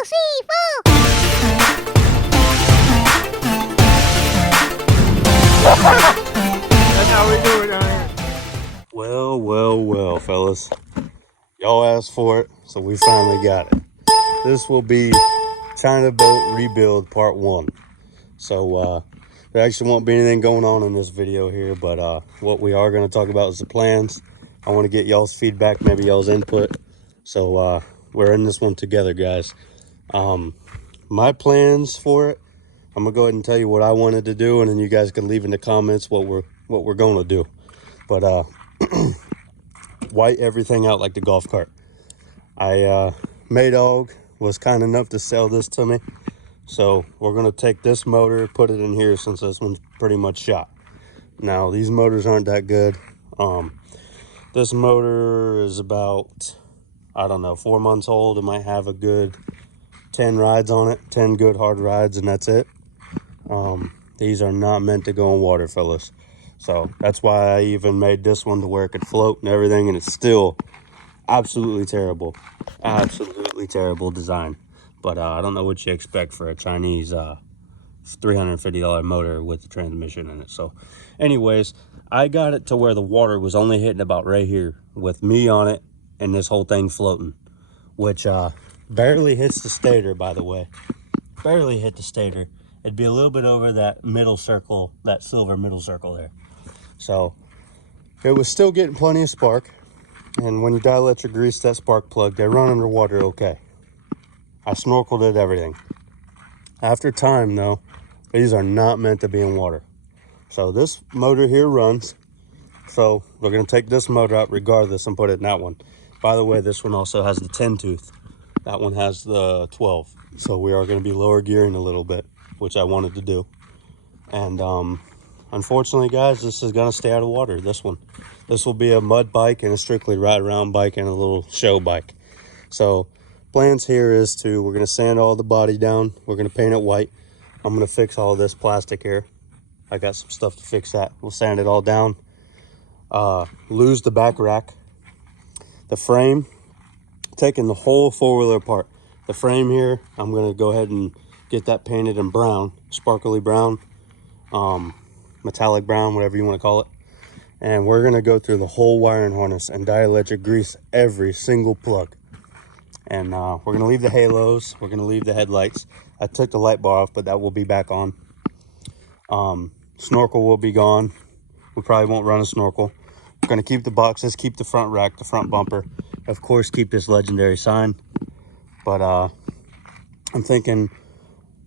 That's how we do it down here. Well, fellas. Y'all asked for it, so we finally got it. This will be China Boat Rebuild Part 1. So, there actually won't be anything going on in this video here, but what we are going to talk about is the plans. I want to get y'all's feedback, maybe y'all's input. So, we're in this one together, guys. My plans for it, I'm going to go ahead and tell you what I wanted to do, and then you guys can leave in the comments what we're going to do. But, white everything out like the golf cart. Maydog was kind enough to sell this to me. So we're going to take this motor, put it in here since this one's pretty much shot. Now, these motors aren't that good. This motor is about, I don't know, 4 months old. It might have a good 10 rides on it, 10 good hard rides, and that's it. These are not meant to go in water, fellas. So that's why I even made this one to where it could float and everything, and it's still absolutely terrible design. But I don't know what you expect for a Chinese $350 motor with the transmission in it. So anyways, I got it to where the water was only hitting about right here with me on it and this whole thing floating, which barely hits the stator, by the way. Barely hit the stator. It'd be a little bit over that middle circle, that silver middle circle there. So it was still getting plenty of spark. And when you dielectric grease that spark plug, they run underwater okay. I snorkeled it, everything. After time, though, these are not meant to be in water. So this motor here runs. So we're going to take this motor out regardless and put it in that one. By the way, this one also has the 10 tooth. That one has the 12. So we are going to be lower gearing a little bit, which I wanted to do. And unfortunately, guys, this is going to stay out of water, this one. This will be a mud bike and a strictly ride around bike and a little show bike. So plans here is we're going to sand all the body down. We're going to paint it white. I'm going to fix all this plastic here. I got some stuff to fix that. We'll sand it all down. Lose the back rack. The frame, taking the whole four-wheeler apart. The frame here, I'm going to go ahead and get that painted in brown, sparkly brown, metallic brown, whatever you want to call it. And we're going to go through the whole wiring harness and dielectric grease every single plug. And we're going to leave the halos. We're going to leave the headlights. I took the light bar off, but that will be back on. Snorkel will be gone. We probably won't run a snorkel. We're going to keep the boxes, keep the front rack, the front bumper. Of course, keep this legendary sign. But I'm thinking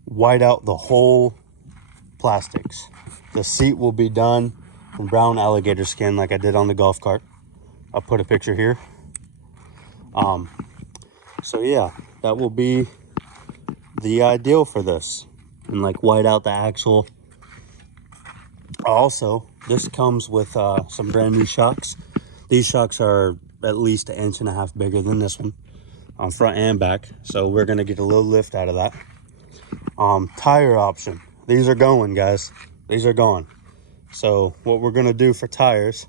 white out the whole plastics. The seat will be done in brown alligator skin like I did on the golf cart. I'll put a picture here. So yeah, that will be the ideal for this. And like white out the axle. Also, this comes with some brand new shocks. These shocks are at least 1.5 inches bigger than this one on front and back. So we're gonna get a little lift out of that. Tire option. These are going, guys. These are gone. So what we're gonna do for tires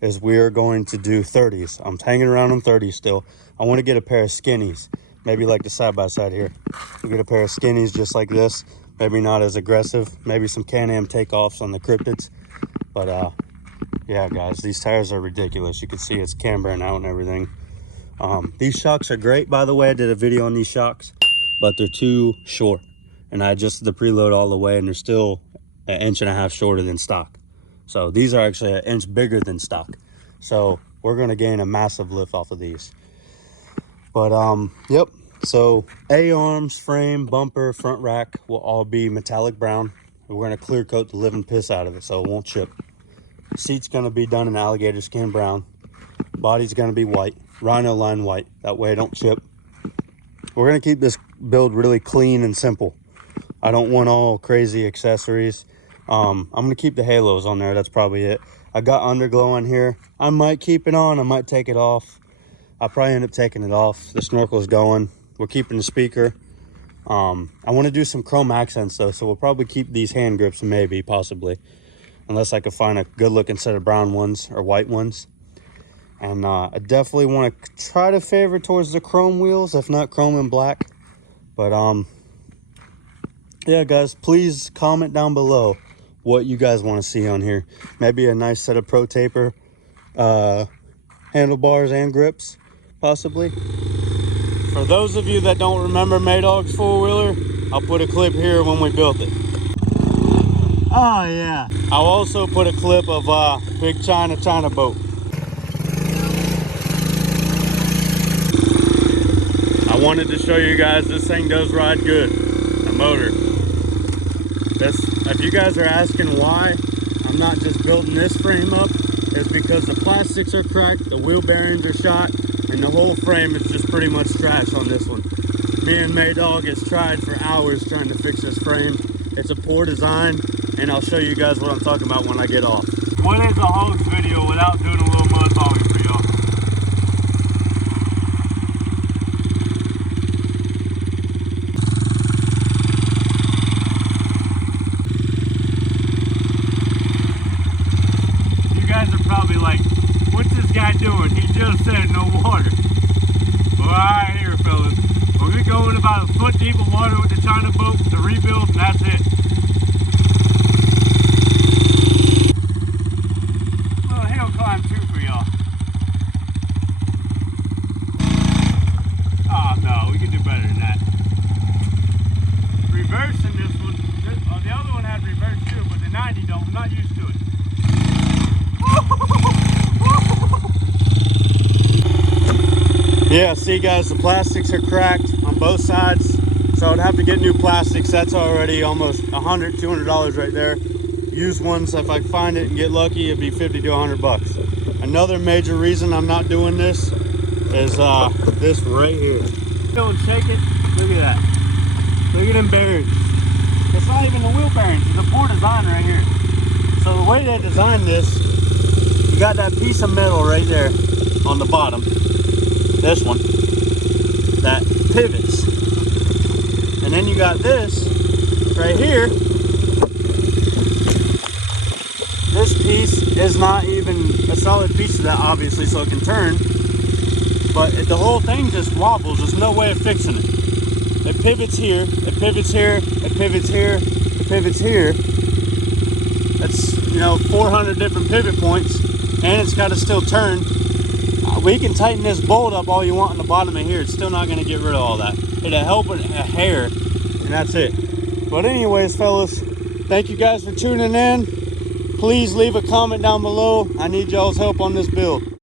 is we are going to do 30s. I'm hanging around on 30s still. I want to get a pair of skinnies, maybe like the side-by-side here. We'll get a pair of skinnies just like this, maybe not as aggressive, maybe some Can-Am takeoffs on the cryptids. But yeah, guys, these tires are ridiculous. You can see it's cambering out and everything. These shocks are great, by the way. I did a video on these shocks, but they're too short. And I adjusted the preload all the way, and they're still 1.5 inches shorter than stock. So these are actually 1 inch bigger than stock. So we're going to gain a massive lift off of these. But yep. So A-arms, frame, bumper, front rack will all be metallic brown. We're going to clear coat the living piss out of it so it won't chip. Seat's going to be done in alligator skin brown. Body's going to be white. Rhino line white. That way it don't chip. We're going to keep this build really clean and simple. I don't want all crazy accessories. I'm going to keep the halos on there. That's probably it. I got underglow on here. I might keep it on. I might take it off. I'll probably end up taking it off. The snorkel's going. We're keeping the speaker. I want to do some chrome accents though, so we'll probably keep these hand grips, maybe, possibly. Unless I could find a good looking set of brown ones or white ones. And I definitely want to try to favor towards the chrome wheels, if not chrome and black. But yeah, guys, please comment down below what you guys want to see on here. Maybe a nice set of Pro Taper handlebars and grips, possibly. For those of you that don't remember Maydog's four-wheeler, I'll put a clip here when we built it. Oh yeah. I'll also put a clip of Big China boat. I wanted to show you guys this thing does ride good. The motor. If you guys are asking why I'm not just building this frame up, it's because the plastics are cracked, the wheel bearings are shot, and the whole frame is just pretty much trash on this one. Me and Maydog has tried for hours trying to fix this frame. It's a poor design, and I'll show you guys what I'm talking about when I get off. What is a hogs video without doing a little mud hogging for y'all? You guys are probably like, what's this guy doing? He just said no water. Well, alright here, fellas. We're going about a foot deep of water with the China boat to rebuild, and that's it. Well, hill climb too for y'all. Oh no, we can do better than that. Reverse in this one. The other one had reverse too, but the 90 don't. I'm not used to it. Yeah, see guys, the plastics are cracked on both sides, so I'd have to get new plastics. That's already almost $100, $200 right there. Used ones, if I find it and get lucky, it'd be 50 to 100 bucks. Another major reason I'm not doing this is this right here. Don't shake it. Look at that. Look at them bearings. It's not even the wheel bearings. It's a poor design right here. So the way they designed this, you got that piece of metal right there on the bottom. This one that pivots, and then you got this right here. This piece is not even a solid piece of that, obviously, so it can turn, but the whole thing just wobbles. There's no way of fixing it. It pivots here, it pivots here, it pivots here, it pivots here. That's, you know, 400 different pivot points, and it's got to still turn. We can tighten this bolt up all you want on the bottom of here. It's still not going to get rid of all that. It'll help a hair, and that's it. But anyways, fellas, thank you guys for tuning in. Please leave a comment down below. I need y'all's help on this build.